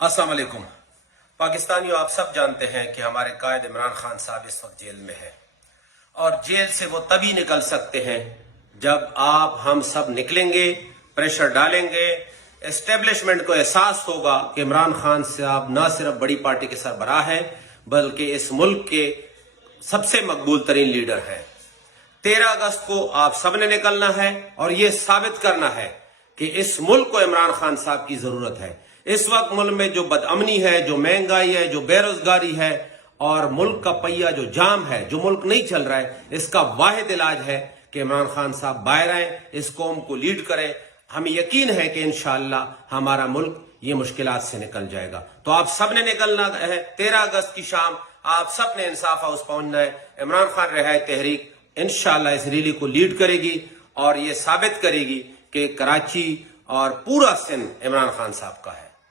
अस्सलाम वालेकुम। पाकिस्तानियों, आप सब जानते हैं कि हमारे कायद इमरान खान साहब इस वक्त जेल में है और जेल से वो तभी निकल सकते हैं जब आप हम सब निकलेंगे, प्रेशर डालेंगे, एस्टेब्लिशमेंट को एहसास होगा कि इमरान खान साहब न सिर्फ बड़ी पार्टी के सरबराह हैं बल्कि इस मुल्क के सबसे मकबूल तरीन लीडर हैं। 13 अगस्त को आप सब ने निकलना है और ये साबित करना है कि इस मुल्क को इमरान खान साहब की जरूरत है। इस वक्त मुल्क में जो बदअमनी है, जो महंगाई है, जो बेरोजगारी है और मुल्क का पहिया जो जाम है, जो मुल्क नहीं चल रहा है, इसका वाहिद इलाज है कि इमरान खान साहब बाहर आए, इस कौम को लीड करें। हमें यकीन है कि इंशाअल्लाह हमारा मुल्क ये मुश्किलात से निकल जाएगा। तो आप सब ने निकलना है। 13 अगस्त की शाम आप सब ने इंसाफ हाउस पहुंचना है। इमरान खान रिहाई तहरीक इंशाअल्लाह इस रैली को लीड करेगी और ये साबित करेगी कि कराची और पूरा सिंध इमरान खान साहब का है।